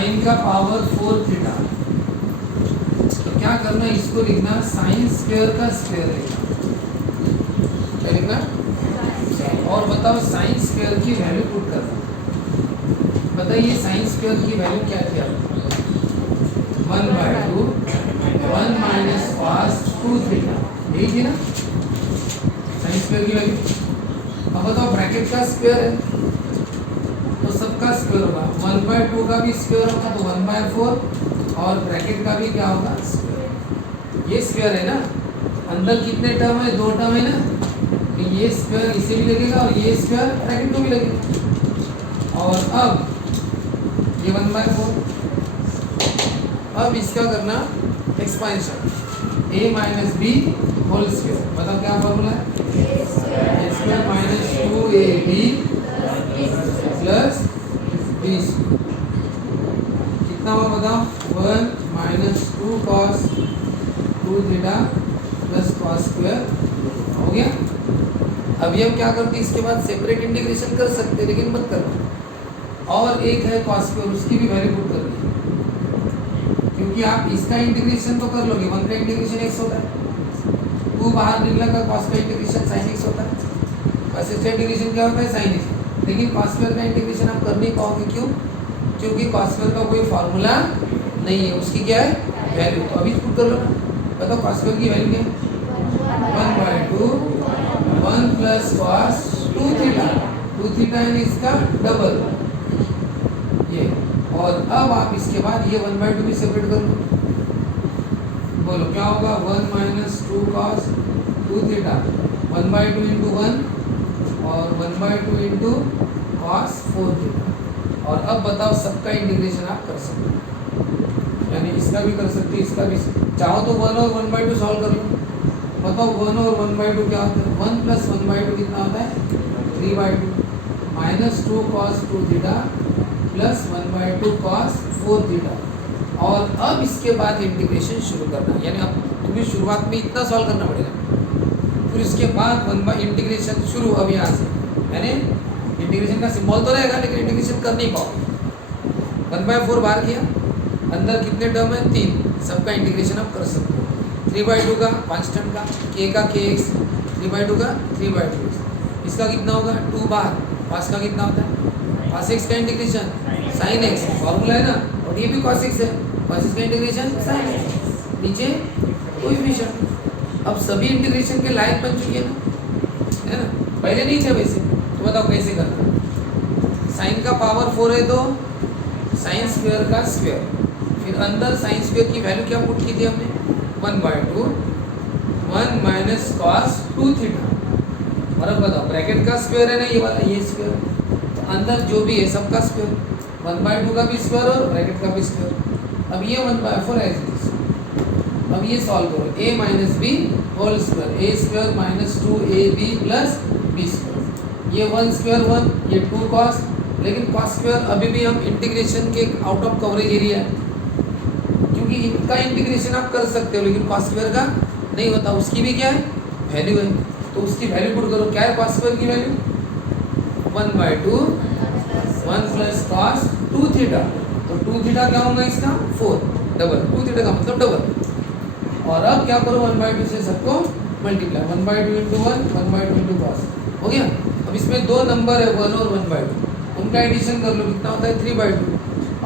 Sign का power 4 theta, तो क्या करना, इसको लिखना साइन स्क्वायर का स्क्वायर लिखना, क्या लिखना, और बताओ साइन स्क्वायर की वैल्यू पुट करना। बताइए साइन स्क्वायर की वैल्यू क्या थी आपको, 1/2 1 माइनस कॉस 2 थीटा, यही थी ना साइन स्क्वायर की वैल्यू। अब बताओ ब्रैकेट का स्क्वायर है तो सबका स्क्वायर होगा, 1/2 का भी स्क्वायर होगा तो 1/4, और ब्रैकेट का भी क्या होगा, स्क्वायर। ये स्क्वायर है ना, अंदर कितने टर्म है, 2 टर्म है ना, तो ये स्क्वायर इसे भी लगेगा और ये स्क्वायर ब्रैकेट को भी लगेगा। और अब ये 1/4, अब इसका करना expansion, a minus B whole square. बताओ क्या फॉर्मूला है, a square minus 2ab plus B, कितना हुआ बताओ, 1 minus 2 cos 2 theta plus cos square हो गया। अभी हम क्या करते हैं, इसके बाद सेपरेट इंटीग्रेशन कर सकते हैं लेकिन मत करना। और एक है कॉस स्क्वायर, उसकी भी वैल्यू पुट करनी है, क्योंकि आप इसका इंटीग्रेशन तो कर लोगे, 1 का इंटीग्रेशन x होता है, 2 बाहर निकला का कॉस का इंटीग्रेशन sin x होता है, बस इसका इंटीग्रेशन क्या होता है, sin x। लेकिन कॉस स्क्वायर का इंटीग्रेशन आप कर नहीं पाओगे, क्यों, क्योंकि कॉस स्क्वायर का कोई फार्मूला नहीं है, उसकी क्या है वैल्यू। तो अभी पुट कर लो, बताओ कॉस स्क्वायर की वैल्यू क्या है, 1/2 1 प्लस कॉस 2 थीटा, 2 थीटा यानी इसका डबल ये। और अब आप इसके बाद ये 1/2 भी सेपरेट कर लो, बोलो क्या होगा, 1 माइनस 2 कॉस 2 थीटा, 1/2 इंटू 1 और 1/2 इंटू कॉस 4 थीटा। और अब बताओ सबका इंटीग्रेशन आप कर सकते हो, यानी इसका भी कर सकते हैं, इसका भी, चाहो तो 1 और 1/2 सॉल्व कर लो। बताओ 1 और 1/2 क्या होता है, 1 प्लस 1/2 कितना होता है, 3/2 minus 2 cos 2 theta plus 1/2 cos 4 theta. और अब इसके बाद इंटीग्रेशन शुरू करना, यानी अब तुम्हें शुरुआत में इतना सॉल्व करना पड़ेगा, फिर इसके बाद 1 इंटीग्रेशन शुरू। अब यहाँ से यानी इंटीग्रेशन का सिंबल तो रहेगा लेकिन इंटीग्रेशन कर नहीं पाओगे। 1/4 बाहर किया, अंदर कितने टर्म है, 3, सबका इंटीग्रेशन आप कर सकते हो। 3/2 का कांस्टेंट का, k का kx, 3/2 का 3/2, इसका कितना होगा 2 बाहर, cos का कितना होता है, cos x का इंटीग्रेशन sin x, फॉर्मूला है ना, और ये भी cos x है, cos x का इंटीग्रेशन sin x, नीचे कोएफिशिएंट। अब सभी इंटीग्रेशन के लायक बन चुके हैं ना, है ना, पहले नहीं थे वैसे। तो बताओ कैसे करना, साइन का पावर 4 है तो साइन स्क्वायर का स्क्वायर, फिर अंदर साइन स्क्वायर की वैल्यू क्या पुट की थी हमने, 1/2 1 माइनस कॉस 2 थीटा। और अब बताओ ब्रैकेट का स्क्वायर है ना ये वाला, ये स्क्वायर, तो अंदर जो भी है सबका स्क्वायर, 1/2 का भी स्क्वायर और ब्रैकेट का भी स्क्वायर। अब ये 1/4 एज इट इज। अब ये सॉल्व करो, a minus B whole square, a square minus 2ab plus B square, ये 1 स्क्वायर 1, ये 2 कॉस, लेकिन कॉस स्क्वायर अभी भी हम इंटीग्रेशन के आउट ऑफ कवरेज एरिया है, क्योंकि इनका इंटीग्रेशन आप कर सकते हो लेकिन कॉस स्क्वायर का नहीं होता, उसकी भी क्या है वैल्यू है, तो उसकी वैल्यू पुट करो। क्या है कॉस स्क्वायर की वैल्यू, 1/2 1 प्लस कॉस 2 थीटा, तो 2 थीटा क्या होगा इसका 4, डबल, 2 थीटा का मतलब डबल। और अब क्या करो, 1/2 से सबको मल्टीप्लाई, 1/2 इंटू 1 1/2 इंटू कॉस हो गया। अब इसमें 2 नंबर है 1 और 1/2, उनका एडिशन कर लो, कितना होता है 3/2।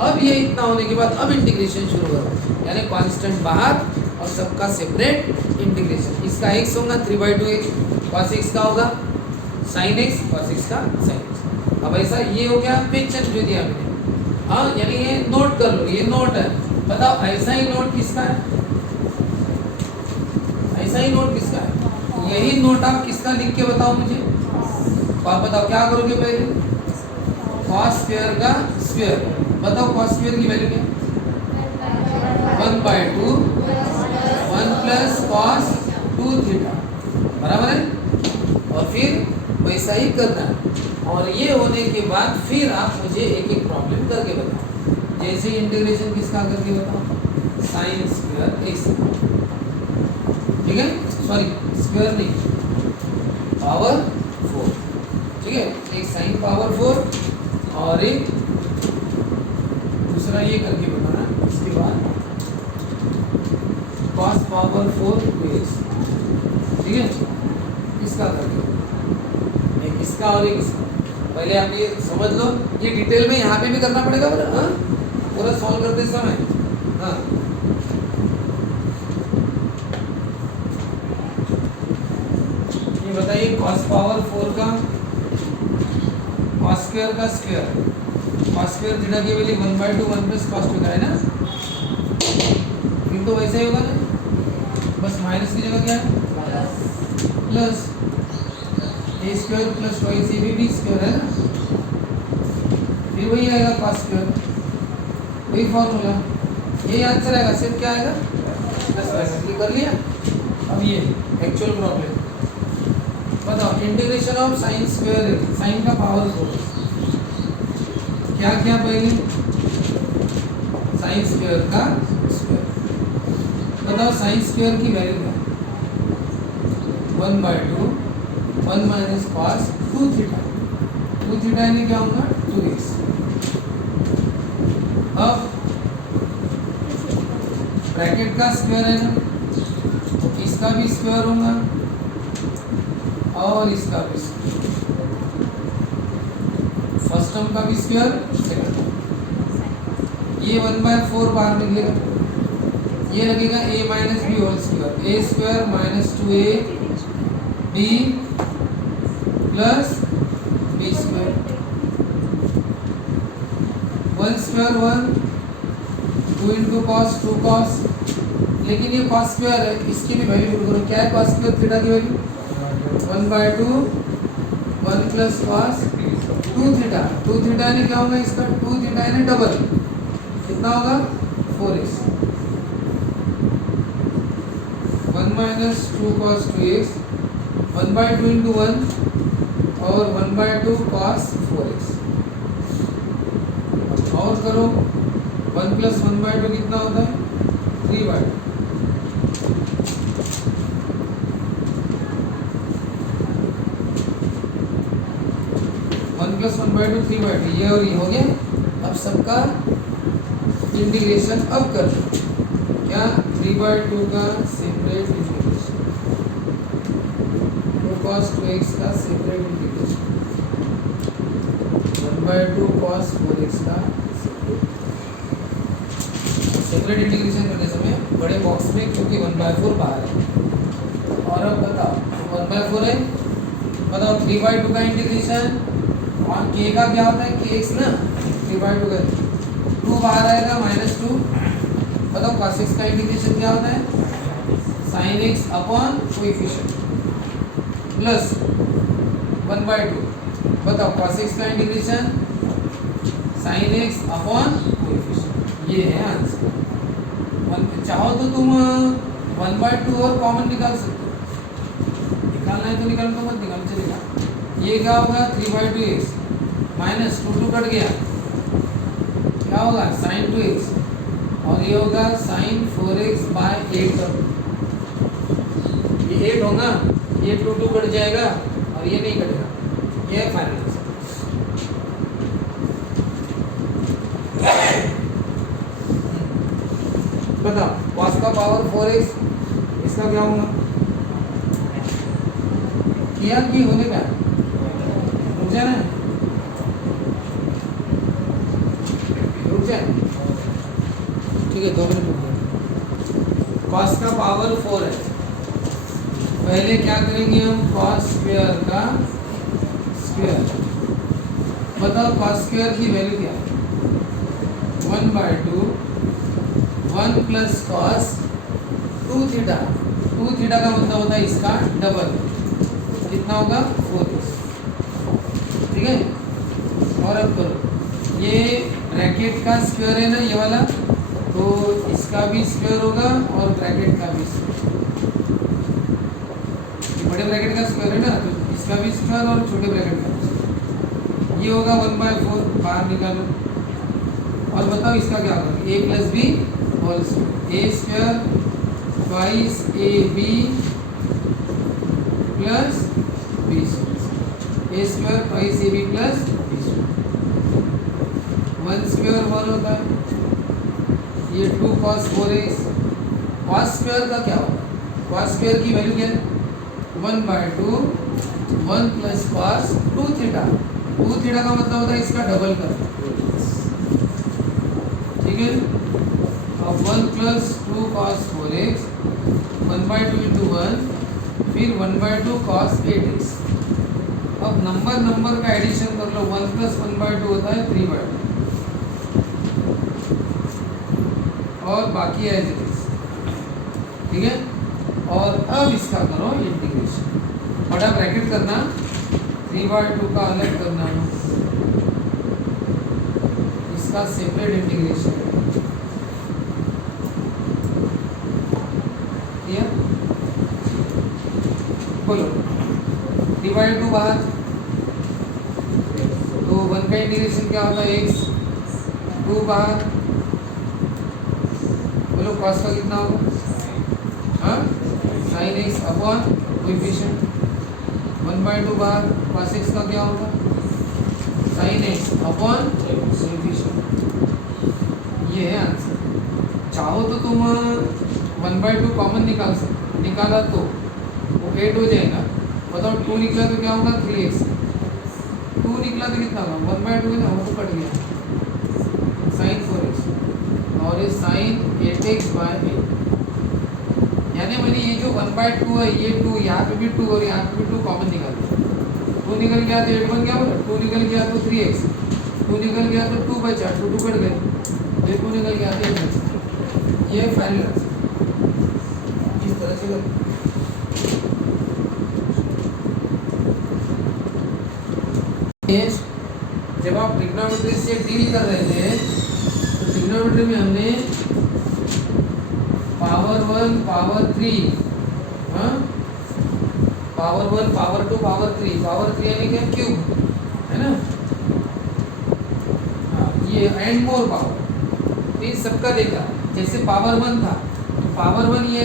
अब ये इतना होने के बाद अब इंटीग्रेशन शुरू करो, यानी कांस्टेंट बाहर और सबका सेपरेट इंटीग्रेशन। इसका x होगा 3/2x, cos x का होगा sin x, cos x का sin x। अब ऐसा ये हो गया क्वेश्चन जो दिया हमने, हाँ, यानी ये नोट कर लो, ये नोट है। बताओ ऐसा ही नोट किसका है, ऐसा ही नोट किसका है, यही नोट आप किसका लिख के बताओ मुझे। तो आप बताओ क्या करोगे, पहले cos स्क्वायर का स्क्वायर, बताओ cos स्क्वायर की वैल्यू क्या है, 1/2 1 प्लस कॉस 2 थीटा, बराबर है। और फिर वैसा ही करना है, और ये होने के बाद फिर आप मुझे एक एक प्रॉब्लम करके बताओ। जैसे इंटीग्रेशन किसका करके बताओ, साइन स्क्वायर एक्स, ठीक है, सॉरी स्क्वायर नहीं, पावर 4, ठीक है, एक साइन पावर 4 और एक दूसरा दूसरा ये करके बताना। इसके बाद cos पावर 4 2x, ठीक है, इसका करके एक इसका और एक इसका। पहले आप ये समझ लो, ये डिटेल में यहाँ पे भी करना पड़ेगा पूरा सॉल्व करते समय। हाँ, ये बताइए cos पावर 4 का cos स्क्वायर का स्क्वायर, cos स्क्वायर थीटा की वैल्यू 1/2 1 प्लस cos थीटा है ना, फिर तो वैसे ही होगा ना, बस माइनस की जगह क्या है प्लस, ए स्क्वायर प्लस वाई सी भी स्क्वायर है ना, फिर वही आएगा cos स्क्वायर, वही फॉर्मूला, यही आंसर आएगा। सिर्फ क्या आएगा प्लस आएगा। क्लिक कर लिया। अब ये एक्चुअल प्रॉब्लम बताओ, integration of sine square, sine का पावर 4 क्या क्या, पहले साइन स्क्वायर का स्क्वायर बताओ, साइन स्क्वायर की वैल्यू क्या है 1/2 1 माइनस कॉस 2 थीटा, 2 थीटा यानी क्या होगा 2x। अब ब्रैकेट का स्क्वायर है ना, तो इसका भी स्क्वायर होगा और इसका भी स्क्वायर, फर्स्ट टर्म का भी स्क्वायर, सेकंड टर्म, ये 1/4 बाहर निकलेगा, ये लगेगा a minus B whole square, A square minus 2a b plus B square, 1 square 1, 2 into cos 2 cos, लेकिन ये कॉस स्क्वायर है, इसकी भी वैल्यू पुट करो। क्या है कॉस स्क्वायर थीटा की value 1/2 1 plus cos 2 theta, 2 theta यानी क्या होगा इसका 2 थीटा यानी डबल, कितना होगा 4x, 1 minus 2 cos 2x, 1/2 into 1 और 1/2 कॉस 4x, और करो 1 प्लस 1/2 कितना होता है 3/2, प्लस 1/2 3/2, ये और ये हो गया। अब सबका इंटीग्रेशन अब कर लो, क्या 3/2 का सेपरेट इंटीग्रेशन, 2 cos 2x का सेपरेट इंटीग्रेशन, 1/2 cos 4x का सेपरेट इंटीग्रेशन करने समय बड़े बॉक्स में, क्योंकि 1/4 बाहर है। और अब बताओ 1/4 है, बताओ 3/2 का इंटीग्रेशन और k का क्या होता है kx ना, 3/2 का 2 बाहर आएगा -2, बताओ cos x का इंटीग्रेशन क्या होता है sin x upon coefficient plus 1/2, बताओ cos x का integration sin x upon coefficient, ये है आंसर। चाहो तो तुम 1/2 और कॉमन निकाल सकते हो, निकालना है तो निकाल, तो मत निकाल, चलेगा। ये क्या होगा 3/2x माइनस 2 कट गया, क्या होगा sin 2x, और ये होगा sin 4x बाय 8, ये 8 होगा, ये 2 कट जाएगा और ये नहीं कटेगा, ये फाइनल आंसर। बताओ cos का पावर 4x, इसका क्या होगा, किया कि होने का रुक जाए ना, रुक जाए, ठीक है 2 मिनट रुक जाए। cos का पावर 4 है, पहले क्या करेंगे हम cos स्क्वायर का स्क्वायर, बताओ cos स्क्वायर की वैल्यू क्या है 1/2 1 प्लस cos 2 थीटा, 2 थीटा का मतलब होता है इसका डबल, कितना होगा 4x, ठीक है। और अब करो, ये ब्रैकेट का स्क्वायर है ना ये वाला, तो इसका भी स्क्वायर होगा और ब्रैकेट का भी स्क्वायर, बड़े ब्रैकेट का स्क्वायर है ना, तो इसका भी स्क्वायर और छोटे ब्रैकेट का भी स्क्वायर, ये होगा 1/4 बाहर निकालो। और बताओ इसका क्या होगा a plus b whole square, A square twice a b plus B square, A square twice a b plus B square, 1 square 1 होता है ये 2 cos 4x cos स्क्वायर का क्या होगा? cos स्क्वायर की वैल्यू क्या है? 1/2 1 प्लस cos 2 थीटा। 2 थीटा का मतलब होता है इसका डबल करना, ठीक है। अब 1 प्लस 2 cos 4x 1/2 इंटू 1 फिर 1/2 cos 8x। अब नंबर का एडिशन कर लो, 1 प्लस 1/2 होता है 3/2 और बाकी एज इट इज, ठीक है। और अब इसका करो इंटीग्रेशन, बड़ा ब्रैकेट करना, 3/2 का अलग करना, इसका सेपरेट इंटीग्रेशन, क्लियर? बोलो 3/2 बाहर, तो 1 का इंटीग्रेशन क्या होता है x, 2 बाहर, बोलो cos का कितना होगा? हाँ, sin x अपॉन कोएफिशिएंट, 1/2 बाहर, cos x का क्या होगा? sin x upon coefficient. ये है आंसर। चाहो तो तुम 1/2 कॉमन निकाल सकते, निकाला तो वो 8 हो जाएगा। बताओ 2 निकला तो क्या होगा? 3x। 2 निकला तो कितना होगा? 1/2 है ना, वो तो कट गया, sin 4x और ये sin 8x/8। यानी मैंने ये जो 1/2 है, ये 2 यहाँ पे भी 2 और यहाँ पे भी 2 कॉमन निकाल दिया। 2 निकल गया तो 8 बन गया, बोला 2 निकल गया तो 3x, 2 निकल गया तो 2 बचा, 2 कट गए, ये 2 निकल गया तो 8 बचा। ये फाइनल आंसर इस तरह से करो। जब आप ट्रिग्नोमेट्री से डील कर रहे थे तो ट्रिग्नोमेट्री में हमने पावर 1 पावर 3, हाँ, पावर 1 पावर 2 पावर 3, पावर 3 यानी क्या? क्यूब, है ना। हाँ, ये एंड मोर पावर, इन सबका देखा। जैसे पावर 1 था तो पावर 1 ये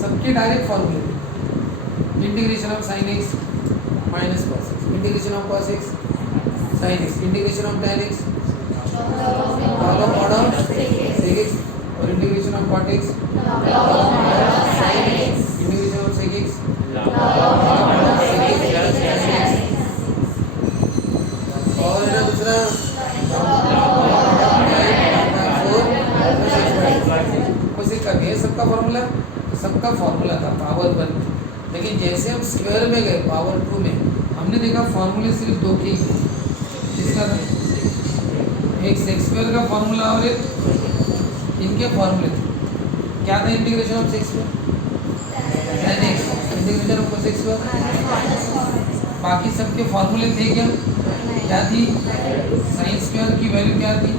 सबके डायरेक्ट फॉर्मूले, integration of sine x minus cos x, integration of cos x sine x, integration of tan x log of mod sec x, और integration of cot x log of mod sin x, integration of sec x log of mod sec x plus tan x, और ना दूसरा ये सबका formula, सबका formula था power 1। लेकिन जैसे हम स्क्वायर में गए पावर 2 में, हमने देखा फॉर्मूले सिर्फ 2 के ही, जिसका एक सेक्स स्क्वायर का फॉर्मूला और एक इनके फॉर्मूले थे। क्या था integration of sex square? tan x, integration of cos square. बाकी सबके फॉर्मूले थे क्या? क्या थी? साइन स्क्वायर की वैल्यू क्या थी?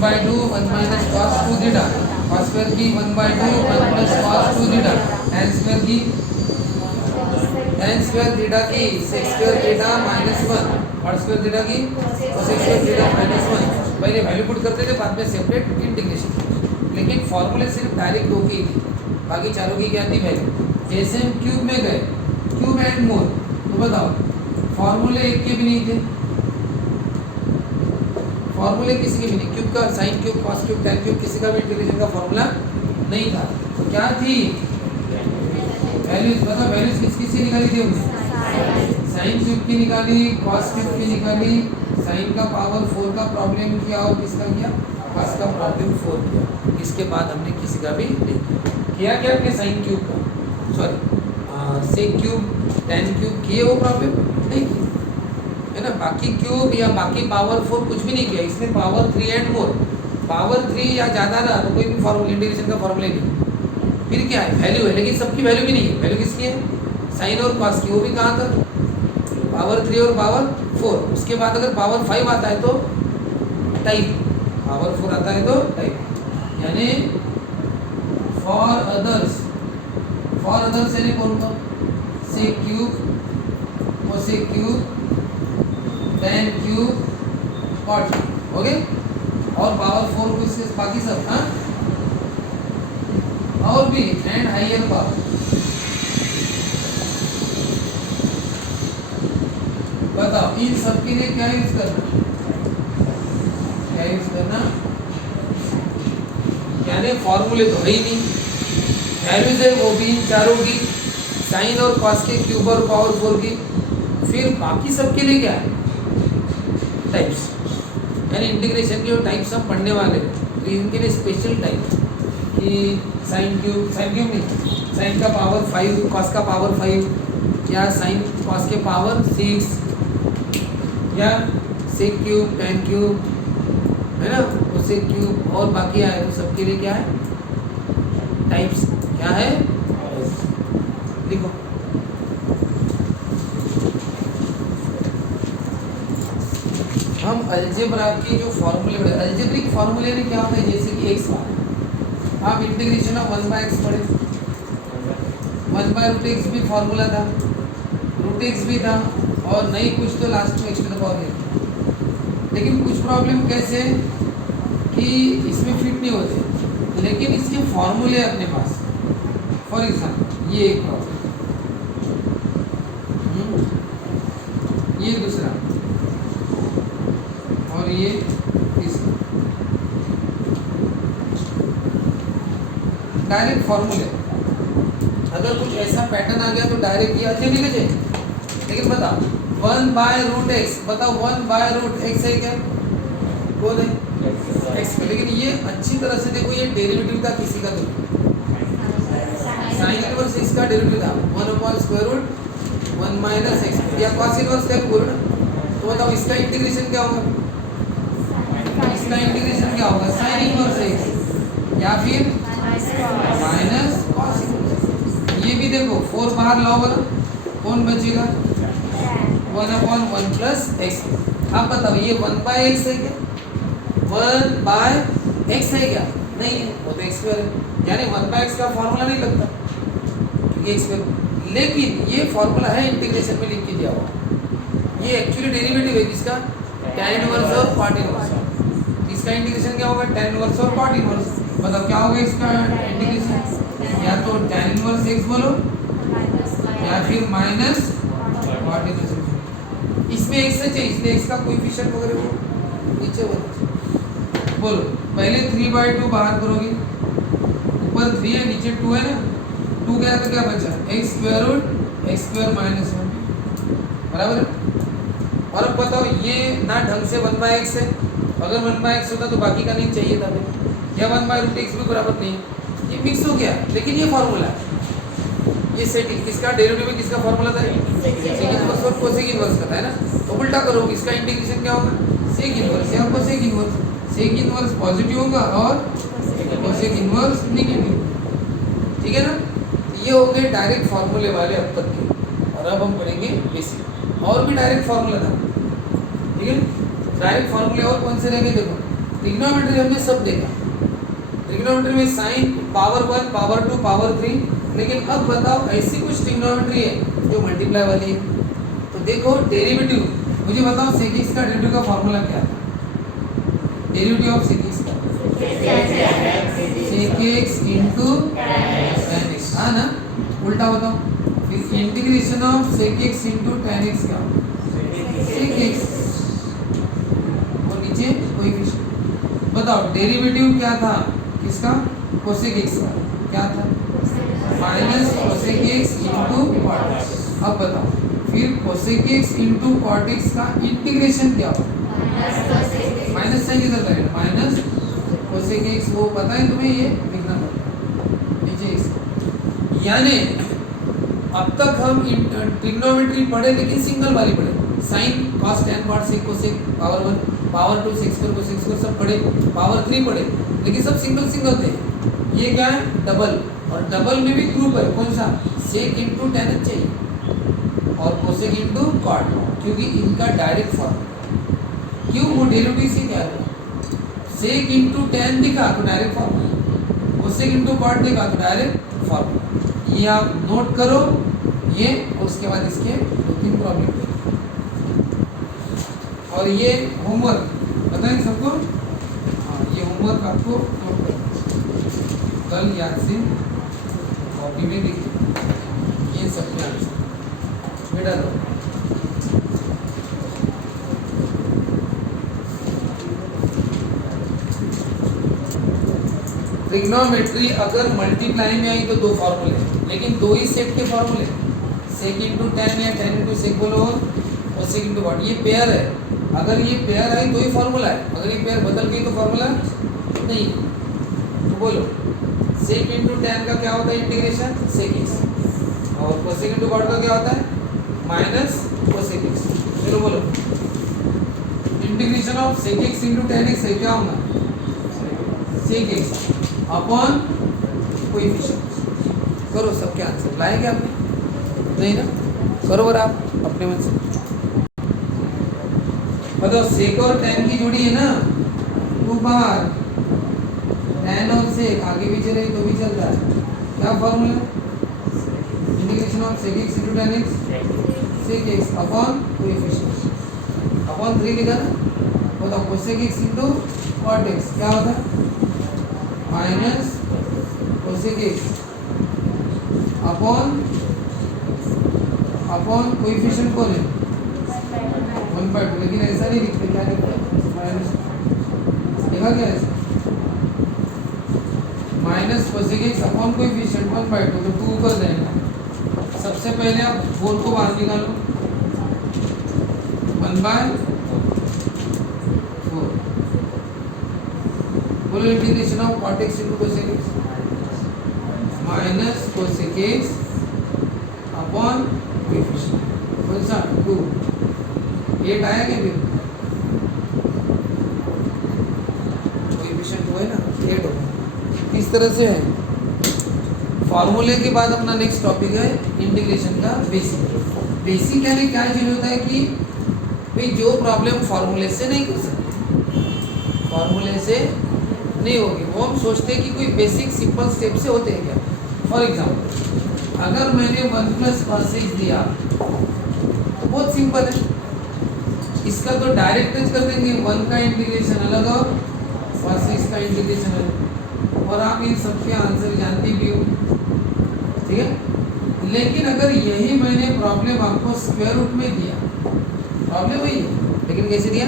1/2 1 minus cos 2 theta, cos square की 1/2 1 plus cos 2 theta, tan square की tan स्क्वायर थीटा की sec square theta minus 1, cot square theta की cos स्क्वायर थीटा माइनस 1। पहले वैल्यू पुट करते थे, बाद में सेपरेट इंटीग्रेशन। लेकिन फॉर्मूले सिर्फ डायरेक्ट 2 की थी, बाकी चारों की क्या थी वैल्यू। जैसे हम क्यूब में गए, क्यूब एंड मोर, तो बताओ फॉर्मूले एक के भी नहीं थे, फॉर्मूले किसी के भी नहीं। क्यूब का sine cube cos cube tan cube किसी का भी इंटीग्रेशन का फॉर्मूला नहीं था। तो क्या थी वैल्यूज? बता, वैल्यूज किस किस की निकाली थी हमने? साइन क्यूब की निकाली, कॉस क्यूब की निकाली, साइन का पावर 4 का प्रॉब्लम किया और किसका किया? कॉस का प्रॉब्लम 4 किया। इसके बाद हमने किसी का भी नहीं किया। क्या हमने साइन क्यूब का, sorry sec cube tan cube किए, वो प्रॉब्लम नहीं की, है ना। बाकी क्यूब या बाकी पावर 4 कुछ भी नहीं किया। इसमें पावर 3 एंड मोर, पावर 3 या ज़्यादा रहा तो कोई भी फॉर्मूला इंटीग्रेशन का फॉर्मूला नहीं। फिर क्या है? वैल्यू है, लेकिन सबकी वैल्यू भी नहीं है। वैल्यू किसकी है? साइन और कॉस की। वो भी कहाँ तक? पावर 3 और पावर 4। उसके बाद अगर पावर 5 आता है तो टाइप, पावर 4 आता है तो टाइप, यानी फॉर अदर्स, फॉर अदर्स यानी कौन सा? Sec cube, cosec cube, tan cube, cot, okay. और पावर 4 को इसके बाकी सब, हाँ, और भी एंड हायर पावर। बताओ इन सब के लिए क्या यूज करना? क्या यूज करना, यानी फॉर्मूले तो है ही नहीं, वैल्यूज है वो भी इन चारों की, साइन और कॉस के क्यूब और पावर 4 की, फिर बाकी सबके लिए क्या है, टाइप्स, यानी इंटीग्रेशन के जो टाइप्स हम पढ़ने वाले हैं तो इनके लिए स्पेशल टाइप कि साइन क्यूब नहीं, साइन का पावर 5, कॉस का पावर 5, या साइन कॉस के पावर 6, या सेक क्यूब, टैन क्यूब, है ना, तो सेक क्यूब और बाकी आए तो सबके लिए क्या है, टाइप्स, क्या है, लिखो। हम अलजेब्रा की जो फॉर्मूले पढ़े, अलजेब्रिक फॉर्मूले में क्या होता है, जैसे कि एक्स बार आप इंटीग्रेशन ऑफ 1/x पढ़े, 1/√x भी फॉर्मूला था, √x भी था, और नहीं कुछ तो लास्ट में एक्स टू द पावर है। लेकिन कुछ प्रॉब्लम कैसे कि इसमें फिट नहीं होते, लेकिन इसके फॉर्मूले अपने पास, फॉर एग्जाम्पल ये एक प्रॉब्लम, ये दूसरा, और ये तीसरा, डायरेक्ट फॉर्मूले। अगर कुछ ऐसा पैटर्न आ गया तो डायरेक्ट ये अच्छे लिखे जाए, लेकिन बताओ 1/√x, बताओ 1/√x है क्या, कौन है, x, लेकिन ये अच्छी तरह से देखो, ये डेरिवेटिव था किसी का, तो साइन इनवर्स इसका डेरिवेटिव था 1/√1 - x, या कॉस इनवर्स का बोलो ना, तो बताओ इसका इंटीग्रेशन क्या होगा, इसका इंटीग्रेशन क्या होगा, साइन इनवर्स x, या फिर माइनस कॉस इनवर्स। ये भी देखो 4 बाहर लाओ बना, कौन बचेगा, 1/1 + x। अब बताओ ये 1/x है क्या, 1/x है क्या, नहीं है, वो तो x² है, यानी 1/x का फॉर्मूला नहीं लगता क्योंकि x², लेकिन ये फॉर्मूला है इंटीग्रेशन में लिख के दिया हुआ, ये एक्चुअली डेरिवेटिव है किसका, tan इनवर्स और cot इनवर्स, इसका इंटीग्रेशन क्या होगा, tan इनवर्स और cot इनवर्स। बताओ क्या होगा इसका इंटीग्रेशन, या तो tan इनवर्स x बोलो, या फिर माइनस cot इनवर्स। इसमें x है, इसलिए x का कोएफिशिएंट वगैरह वो नीचे बोलो, बोलो पहले 3/2 बाहर करोगे, ऊपर 3 है नीचे 2 है ना, 2 गया तो क्या बचा, x² -1 बराबर है। और अब बताओ ये ना ढंग से 1/x है, अगर 1/x होता तो बाकी का नहीं चाहिए था, या 1/√x भी बराबर नहीं है, ये मिक्स हो गया, लेकिन ये फॉर्मूला है, ये सेक किसका डेरिवेटिव में किसका फॉर्मूला था, सेक इनवर्स और कोसेक इनवर्स का था, है ना, तो उल्टा करो, इसका इंटीग्रेशन क्या होगा, सेक इनवर्स या cosec inverse, sec inverse positive होगा और कोसेक इनवर्स नेगेटिव, ठीक है ना। ये हो गए डायरेक्ट फॉर्मूले वाले अब तक के, और अब हम पढ़ेंगे बेसिक, और भी डायरेक्ट फॉर्मूला था, ठीक है। डायरेक्ट फॉर्मूले और कौन से रहेंगे, देखो ट्रिग्नोमेट्री हमने सब देखा, ट्रिग्नोमेट्री में साइन पावर 1 पावर 2 पावर 3, लेकिन अब बताओ ऐसी कुछ ट्रिग्नोमेट्री है जो मल्टीप्लाई वाली है, तो देखो डेरिवेटिव, मुझे बताओ सेक एक्स का डेरिवेटिव का फॉर्मूला क्या था, डेरिवेटिव ऑफ सेक एक्स का sec x into tan x, हाँ ना, उल्टा बताओ, फिर integration of sec x into tan x क्या होगा, सेक एक्स, और नीचे कोएफिशिएंट। बताओ डेरिवेटिव क्या था किसका, कोसेक एक्स का क्या था, minus cosec x into cot x. अब बताओ फिर cosec x into cot x का इंटीग्रेशन क्या होगा, माइनस साइन किधर रहेगा, माइनस कोसेक एक्स, वो पता है तुम्हें, ये लिखना पड़ता नीचे x, यानी अब तक हम ट्रिग्नोमेट्री पढ़े लेकिन सिंगल वाली पढ़े, sine cos tan cot sec cosec power 1 power 2 sec square cosec square सब पढ़े, पावर 3 पढ़े, लेकिन सब सिंगल सिंगल थे। ये क्या है, डबल, और डबल में भी ग्रुप है, कौन सा, सेक इंटू टैन चाहिए और कोसेक इंटू कॉट, क्योंकि इनका डायरेक्ट फॉर्मूला, क्यों, वो डेरिवेटिव से क्या है, सेक इंटू टैन दिखा तो direct formula, cosec into cot दिखा तो डायरेक्ट फॉर्मूला। ये आप नोट करो ये, उसके बाद इसके 2-3 प्रॉब्लम, और ये होमवर्क बताएं सबको, हाँ ये होमवर्क आपको नोट करना, कल याद से कॉपी में लिखिए, ये सब ध्यान से बेटा दो। ट्रिग्नोमेट्री अगर मल्टीप्लाई में आई तो दो फॉर्मूले, लेकिन दो ही सेट के फॉर्मूले, सेक इंटू टेन या टेन इंटू सेक बोलो और सेक इंटू व्हाट, ये पेयर है। अगर ये पेयर आई तो ही फॉर्मूला है, अगर ये पेयर बदल गई तो फॉर्मूला नहीं। तो बोलो सेक इंटू टेन का क्या होता है इंटीग्रेशन, सेक एक्स, और कोसेक इंटू व्हाट का क्या होता है माइनस कोसेक एक्स। चलो बोलो integration of sec x into tan x है क्या होगा, सेक एक्स अपॉन कोएफिशिएंट। करो सबके आंसर लाए क्या आपने, नहीं ना, करो और आप अपने मन से बताओ। सेक और टेन की जोड़ी है ना, टू बार टेन और सेक आगे पीछे रही तो भी चलता है। क्या formula, integration of sec x into tan x, sec x upon coefficient upon 3 लिखा ना। बताओ cosec x into cot x क्या होता है, minus cosec x upon coefficient कौन है 1/2, लेकिन ऐसा नहीं लिखते, क्या लिखते हैं माइनस, लिखा क्या है minus cosec x upon coefficient 1/2, तो 2 ऊपर जाएगा। सबसे पहले आप 4 को बाहर निकालो, 1/4 बोलो integration of cot x into cosec x minus cosec x upon coefficient कौन सा 2, 8 आया क्या फिर कोएफिशिएंट वो है ना 8 होगा। इस तरह से है। फॉर्मूले के बाद अपना नेक्स्ट टॉपिक है इंटीग्रेशन का बेसिक। बेसिक यानी क्या चीज होता है कि भाई जो प्रॉब्लम फॉर्मूले से नहीं कर सकते, फॉर्मूले से नहीं होगी, वो हम सोचते हैं कि कोई बेसिक सिंपल स्टेप से होते हैं क्या। फॉर एग्जाम्पल अगर मैंने 1 + cos x दिया तो बहुत सिंपल है, इसका तो डायरेक्ट कर देंगे, 1 का इंटीग्रेशन अलग और cos x का इंटीग्रेशन अलग, और आप इन सबके आंसर जानते भी हो, ठीक है। लेकिन अगर यही मैंने प्रॉब्लम आपको स्क्वायर रूट में दिया, प्रॉब्लम वही है लेकिन कैसे दिया,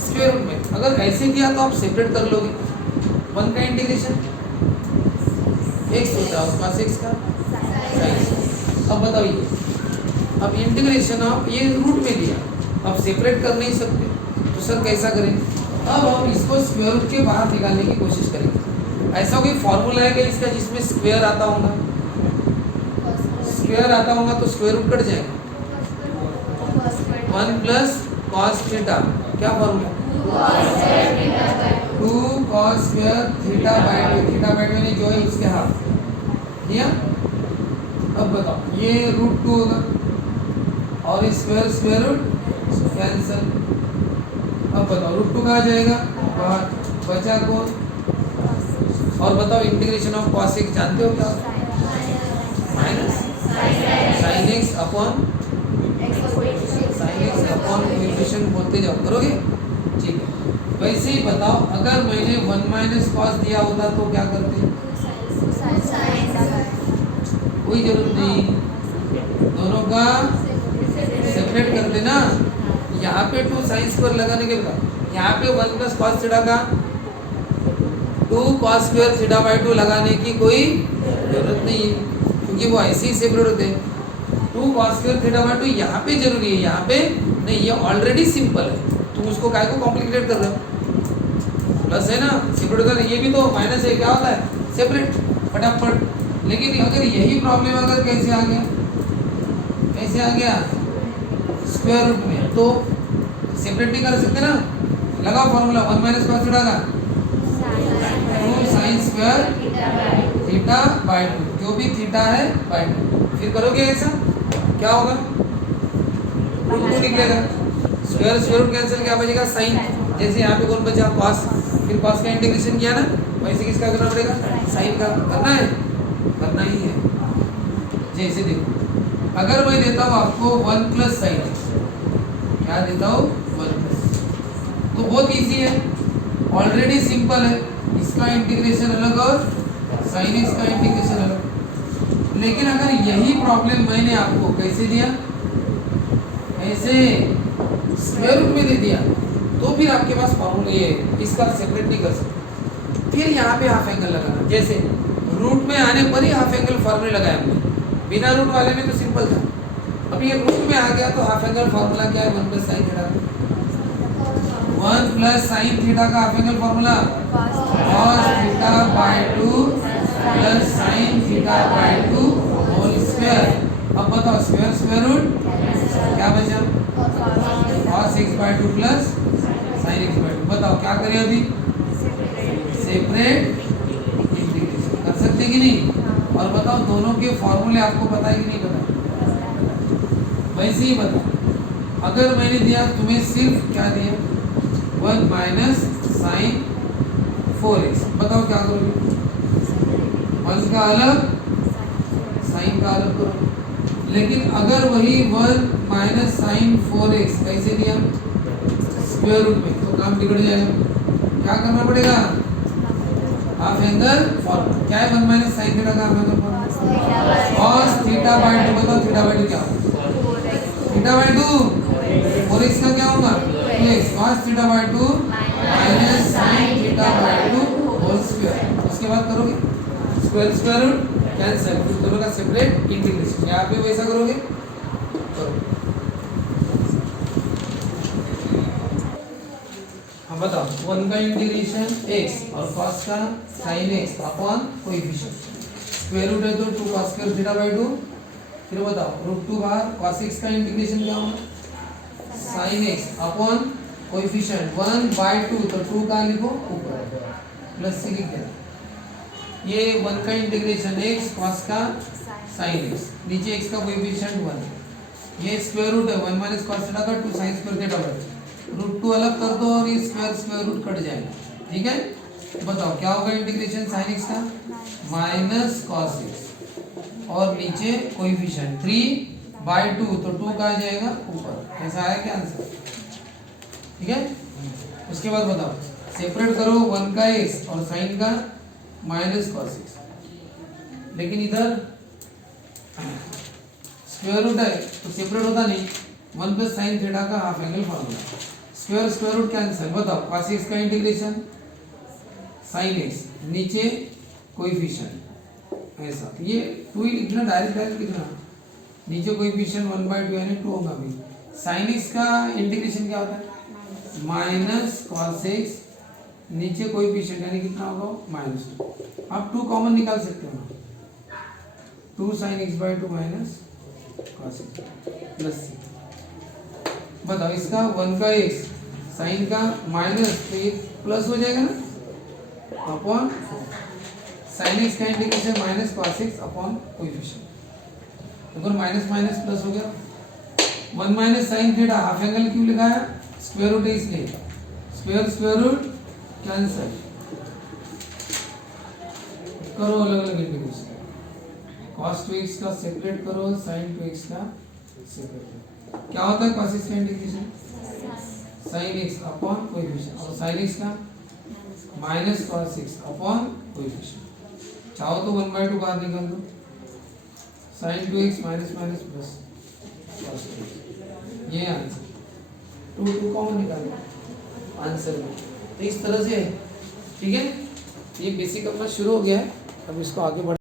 स्क्वायर रूट में। अगर ऐसे दिया तो आप सेपरेट कर लोगे, 1 का इंटीग्रेशन x होता है और cos x का sin। अब बताइए, अब इंटीग्रेशन ऑफ ये रूट में दिया, अब सेपरेट कर नहीं सकते तो सर कैसा करें। अब हम इसको स्क्वायर रूट के बाहर निकालने की कोशिश करेंगे। ऐसा कोई फॉर्मूला है क्या इसका जिसमें स्क्वायर आता होगा, स्क्वायर आता होगा तो स्क्वायर रूट कट जाएगा। 1 + cos थीटा क्या फॉर्मूला, 2 cos स्क्वायर थीटा/2, थीटा/2 यानी जो है उसके हाफ दिया। अब बताओ ये √2 होगा और स्क्वायर रूट कैंसिल। अब बताओ √2 कहाँ जाएगा बाहर, बचा कौन। और बताओ इंटीग्रेशन ऑफ cos x जानते हो क्या, minus sin x upon coefficient बोलते जाओ, करोगे ठीक है। वैसे ही बताओ अगर मैंने 1 - cos दिया होता तो क्या करते, कोई जरूरत नहीं, दोनों का सेपरेट कर देना। यहाँ पे 2 sin² लगाने के बाद यहाँ पे 1 + cos थीटा का 2 cos स्क्वायर थीटा/2 लगाने की कोई जरूरत नहीं है, क्योंकि वो ऐसे ही सेपरेट होते हैं। 2 cos स्क्वायर थीटा/2 यहाँ पे जरूरी है, यहाँ पे नहीं, ये ऑलरेडी सिंपल है, तुम उसको काय को कॉम्प्लिकेटेड कर रहे हो। प्लस है ना, सेपरेट होता है, ये भी तो माइनस है, क्या होता है सेपरेट फटाफट। लेकिन अगर यही प्रॉब्लम अगर कैसे आ गया, कैसे आ गया स्क्वायर रूट में, तो सेपरेट नहीं कर सकते ना। लगाओ फॉर्मूला 1 - cos थीटा का 2 sin स्क्वायर थीटा/2, जो भी थीटा है /2। फिर करोगे ऐसा क्या होगा, √2 निकलेगा, स्क्वायर रूट कैंसिल, क्या बचेगा साइन। जैसे यहाँ पे कौन बचा cos, फिर cos का इंटीग्रेशन किया ना, वैसे किसका करना पड़ेगा, साइन का करना है, करना ही है। जैसे देखो अगर मैं देता हूँ आपको 1 + sin x, क्या देता हूँ 1+, तो बहुत इजी है, ऑलरेडी सिंपल है, इसका इंटीग्रेशन अलग और sin x का इंटीग्रेशन अलग। लेकिन अगर यही प्रॉब्लम मैंने आपको कैसे दिया, ऐसे स्क्वायर रूट में दे दिया, तो फिर आपके पास फॉर्मूला ये इसका सेपरेट नहीं कर सकते। फिर यहाँ पे हाफ एंगल लगाना। जैसे रूट में आने पर ही हाफ एंगल फॉर्मूले लगाया हमने, बिना रूट वाले में तो सिंपल था। अब ये रूट में आ गया तो हाफ एंगल फॉर्मूला क्या है, 1 plus sine theta. 1 plus sine theta का half angle formula cos theta by 2 plus sine theta by 2 whole square. अब बताओ स्क्वायर स्क्वायर रूट क्या बचा, cos x by 2 plus sine x by 2। बताओ क्या करें अभी, सेपरेट इंटीग्रेशन कर सकते कि नहीं। और बताओ दोनों के फॉर्मूले आपको पता है कि नहीं पता, वैसे ही बताओ। अगर मैंने दिया तुम्हें सिर्फ क्या दिया, 1 माइनस साइन 4x, बताओ क्या करोगे, 1 का अलग साइन का अलग करो। लेकिन अगर वही 1 माइनस साइन 4x कैसे दिया, स्क्वायर रूट में, तो काम बिगड़ जाएगा। क्या करना पड़ेगा, हाफ एंगल फॉर्मूला। क्या है 1 माइनस साइन थीटा का half angle formula, cos theta by 2। बताओ थीटा बाय 2 क्या होगा, थीटा बाय 2 4x का क्या होगा, cos theta by 2 minus sine theta by 2 whole square. उसके बाद करोगे स्क्वायर स्क्वायर रूट कैंसिल, फिर दोनों का सेपरेट इंटीग्रेशन। यहाँ पे वैसा करोगे, करो। अब बताओ 1 का इंटीग्रेशन x और cos का sin x upon coefficient, square root है तो 2 cos स्क्वायर थीटा बाय 2। फिर बताओ रूट 2 बाहर, cos x का इंटीग्रेशन क्या होगा, sin x upon coefficient 1 by 2, तो 2 का लिखो ऊपर प्लस c लिख देना। ये 1 का इंटीग्रेशन x cos का sin x, नीचे x का कोएफिशिएंट 1, ये स्क्वायर रूट है 1 माइनस cos थीटा का 2 sin square theta by 2। Root 2 अलग कर दो और ये स्क्वायर स्क्वायर रूट कट जाएगा, ठीक है। बताओ क्या होगा इंटीग्रेशन sin x का, माइनस cos x और नीचे कोएफिशिएंट 3 बाय 2, तो 2 का आ जाएगा ऊपर। ऐसा आया क्या आंसर, ठीक है। उसके बाद बताओ सेपरेट करो 1 का x और sin का माइनस cos x। लेकिन इधर स्क्वायर रूट है तो सेपरेट होता नहीं, 1 प्लस साइन थीटा का half angle formula, square square root cancel. बताओ cos x का इंटीग्रेशन sin x, नीचे कोएफिशिएंट ऐसा, ये 2 ही लिखना, डायरेक्ट लिखना, नीचे कोएफिशिएंट 1 बाय 2 यानी 2 होगा भी। sin x का इंटीग्रेशन क्या होता है, माइनस cos x, नीचे कोएफिशिएंट यानी कितना होगा -2। आप 2 कॉमन निकाल सकते हो, 2 sin x by 2 minus cos x plus c। बताओ इसका 1 का x साइन का माइनस, तो ये प्लस हो जाएगा ना, अपॉन साइन x का integration minus cos x upon coefficient. अगर माइनस माइनस प्लस हो गया, 1 minus sine theta half angle क्यों लिखा है, स्क्वायर रूट है इसलिए, स्क्वायर स्क्वायर रूट कैंसिल करो, अलग अलग इंटीग्रेशन, cos 2x का सेपरेट करो, sin 2x का सेपरेट करो। क्या होता है cos x का integration, sin x upon coefficient, और sin x का minus cos x upon coefficient. चाहो तो 1 बाय 2 बाहर निकाल दो, sin 2x minus minus plus cos 2x, ये आंसर 2 कॉमन निकाल दो आंसर में। तो इस तरह से, ठीक है, ये बेसिक अपना शुरू हो गया है। अब इसको आगे बढ़